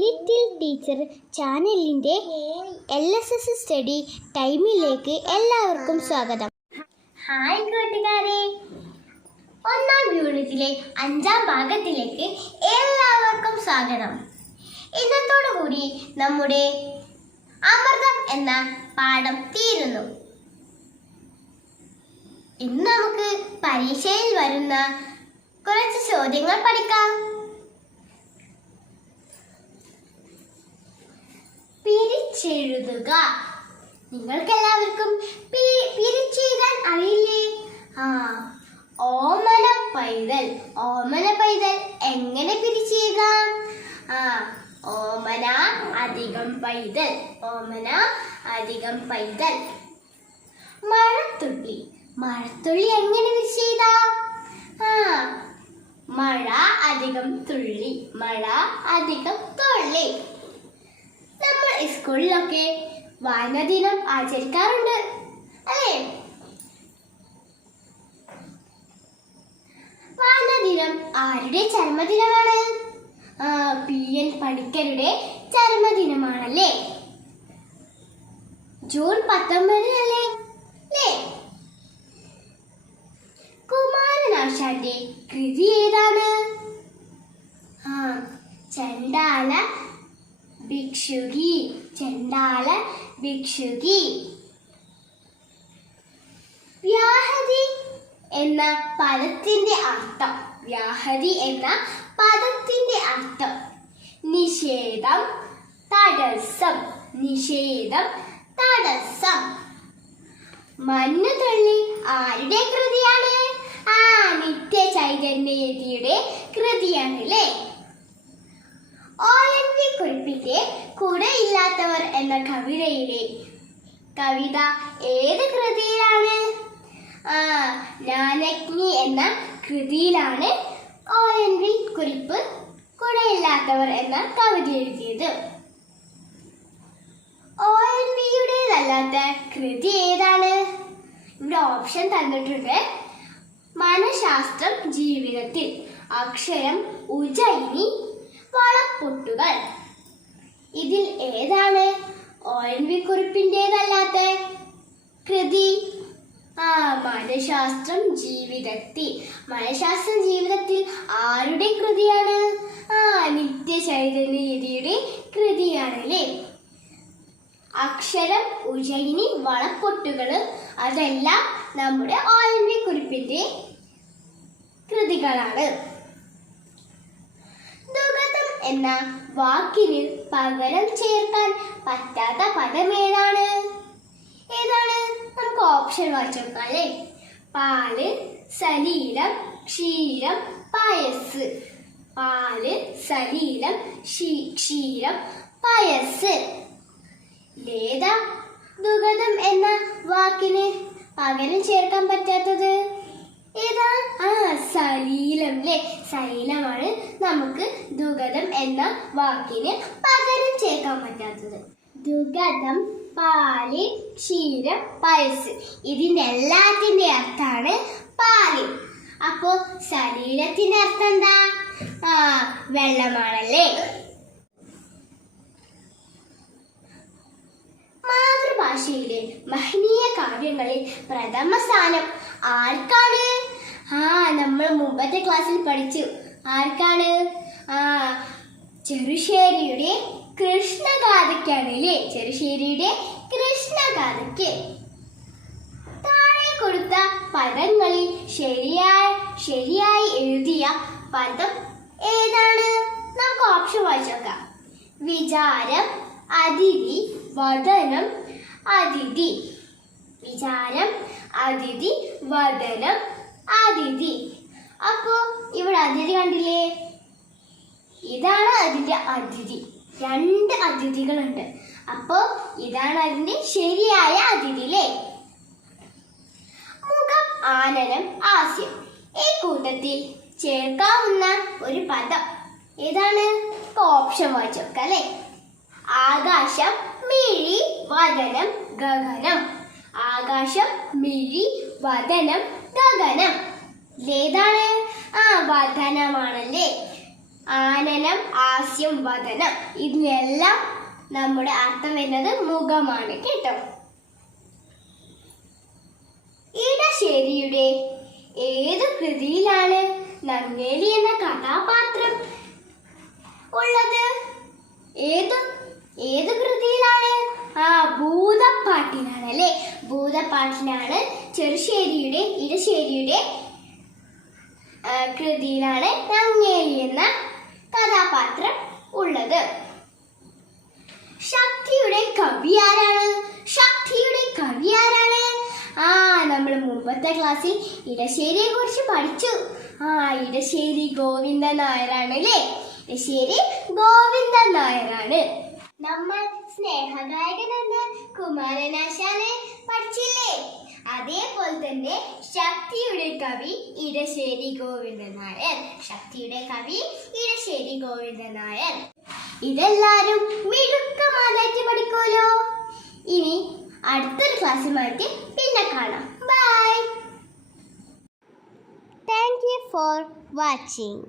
Little teacher ചാനലിൻ്റെ LSS study ടൈമിലേക്ക് എല്ലാവർക്കും സ്വാഗതം. ഹായ് കൂട്ടുകാരെ, ഒന്നാം യൂണിറ്റിലെ 5ാം ഭാഗത്തിലേക്ക് എല്ലാവർക്കും സ്വാഗതം. ഇന്നത്തോടുകൂടി നമ്മുടെ അമൃതം എന്ന പാഠം തീരുന്നു. ഇന്ന് നമുക്ക് പരീക്ഷയിൽ വരുന്ന കുറച്ച് ചോദ്യങ്ങൾ പഠിക്കാം. പിരിച്ചെഴുതുക. നിങ്ങൾക്കെല്ലാവർക്കും പിരിച്ചെഴുതാൻ അറിയില്ലേ? ഓമന പൈതൽ. ഓമന പൈതൽ എങ്ങനെ പിരിച്ചെഴുതാം? ഓമന അധികം പൈതൽ. ഓമന അധികം പൈതൽ. മഴത്തുള്ളി. മഴത്തുള്ളി എങ്ങനെ പിരിച്ചെഴുതാം? മഴ അധികം തുള്ളി. മഴ അധികം തുള്ളി. നമ്മൾ സ്കൂളിലൊക്കെ വായനാദിനം ആചരിക്കാറുണ്ട്, അല്ലേ? വായനാദിനം ആരുടെ ചരമദിനമാണ്? PN പണിക്കരുടെ ചരമദിനമാണല്ലേ? ജൂൺ 19 അല്ലേ? കുമാരനാശാന്റെ കൃതി ഏതാണ്? ചണ്ടാല ഭിക്ഷുകി. ചണ്ടാല ഭിക്ഷുകി. വ്യാഹതി എന്ന പദത്തിന്റെ അർത്ഥം. വ്യാഹതി എന്ന പദത്തിന്റെ അർത്ഥം നിഷേധം, തടസ്സം. നിഷേധം, തടസ്സം. മഞ്ഞുതുള്ളി ആരുടെ കൃതിയാണ്? നിത്യ ചൈതന്യയുടെ കൃതിയാണല്ലേ? ONV കുറിപ്പിന്റെ കുടയില്ലാത്തവർ എന്ന കവിത ഏത് കൃതിയിലാണ്? ജ്ഞാനഗ്നി എന്ന കൃതിയിലാണ് ONV കുറിപ്പ് കുടയില്ലാത്തവർ എന്ന കവിത എഴുതിയത്. ONVയുടേതല്ലാത്ത കൃതി ഏതാണ്? ഇവിടെ ഓപ്ഷൻ തന്നിട്ടുണ്ട്. മനഃശാസ്ത്രം ജീവിതത്തിൽ. അക്ഷരം ഉജ്ജയിനി, വളപ്പൊട്ടുകൾ. ഇതിൽ ഏതാണ് ONV കുറിപ്പിന്റേതല്ലാത്ത കൃതി? മനഃശാസ്ത്രം ജീവിതത്തിൽ. മനഃശാസ്ത്രം ജീവിതത്തിൽ ആരുടെ കൃതിയാണ്? നിത്യ ചൈതന്യയുടെ കൃതിയാണല്ലേ? അക്ഷരം ഉജ്ജയിനി, വളപ്പൊട്ടുകൾ അതെല്ലാം നമ്മുടെ ONV കുറിപ്പിന്റെ കൃതികളാണ്. ദുഗതം എന്ന വാക്കിന് പകരം ചേർക്കാൻ പറ്റാത്ത പദം ഏതാണ്? നമുക്ക് ഓപ്ഷൻ വായിച്ചോക്കാം അല്ലേ? പാല്, സലീലം, ക്ഷീരം, പയസ്. പാല്, സലീലം, ക്ഷീരം, പയസ്. ഏതാ ദുഗതം എന്ന വാക്കിന് പകരം ചേർക്കാൻ പറ്റാത്തത്? ഏതാ? സലീലം അല്ലേ? സലീലമാണ് നമുക്ക് ദുഗതം എന്ന വാക്കിന് പകരം ചേർക്കാൻ പറ്റാത്തത്. ദുഗതം, പാല്, ക്ഷീരം, പയസ്. ഇതിന്റെ എല്ലാത്തിന്റെ അർത്ഥാണ് പാല്. അപ്പോ സലീലത്തിന്റെ അർത്ഥം എന്താ? വെള്ളമാണല്ലേ? മാതൃഭാഷയിലെ മഹനീയ കാവ്യങ്ങളിൽ പ്രഥമ സ്ഥാനം ആർക്കാണ്? നമ്മൾ മുമ്പത്തെ ക്ലാസ്സിൽ പഠിച്ചു. ആർക്കാണ്? ചെറുശ്ശേരിയുടെ കൃഷ്ണഗാഥയ്ക്കാണ് അല്ലേ? ചെറുശ്ശേരിയുടെ കൃഷ്ണഗാഥയ്ക്ക്. താഴെ കൊടുത്ത പദങ്ങളിൽ ശരിയായി എഴുതിയ പദം ഏതാണ്? നമുക്ക് ഓപ്ഷൻ വായിച്ചോക്കാം. വിചാരം, അതിഥി, വദനം, അതിഥി. വിചാരം, അതിഥി, വദനം, അതിഥി. അപ്പോ ഇവിടെ അതിഥി കണ്ടില്ലേ? ഇതാണ് അതിന്റെ അതിഥി. 2 അതിഥികളുണ്ട്. അപ്പോ ഇതാണ് അതിന്റെ ശരിയായ അതിഥി അല്ലേ? മുഖം, ആനനം, ഹാസ്യം. ഈ കൂട്ടത്തിൽ ചേർക്കാവുന്ന ഒരു പദം ഏതാണ്? ഓപ്ഷൻ വായിച്ചോക്കാം അല്ലേ? ആകാശം, മിഴി, വദനം, ഗഗനം. ആകാശം, മിഴി, വദനം, ഗഗനം. ഏതാണ്? വദനമാണല്ലേ? ആനനം, ഹാസ്യം, വദനം. ഇതിനെല്ലാം നമ്മുടെ അർത്ഥം വരുന്നത് മുഖമാണ് കേട്ടോ. ഇടശ്ശേരിയുടെ ഏത് കൃതിയിലാണ് നങ്ങേലി എന്ന കഥാപാത്രം ഉള്ളത്? ഏത് കൃതിയിലാണ്? ഭൂതപ്പാട്ടിലാണ് അല്ലെ. ഭൂതപ്പാട്ടിലാണ് ഇടശ്ശേരിയുടെ കൃതിയിലാണ് നങ്ങേലി എന്ന കഥാപാത്രം ഉള്ളത്. ശക്തിയുടെ കവി ആരാണ്? നമ്മൾ മുമ്പത്തെ ക്ലാസ്സിൽ ഇടശ്ശേരിയെ കുറിച്ച് പഠിച്ചു. ഇടശ്ശേരി ഗോവിന്ദൻ നായരാണ് അല്ലേ. ഇടശ്ശേരി ഗോവിന്ദൻ നായരാണ്. നമ്മൾ സ്നേഹഗായകൻ എന്ന കുമാരനാശാനെ പഠിച്ചില്ലേ? അതേപോലെ തന്നെ ശക്തിയുടെ കവി ഇടശ്ശേരി ഗോവിന്ദൻ നായർ. ഇതെല്ലാരും മിടുക്കമായിട്ട് പഠിക്കുമല്ലോ. ഇനി അടുത്തൊരു ക്ലാസ്സുമായിട്ട് പിന്നെ കാണാം. Bye. Thank you for watching.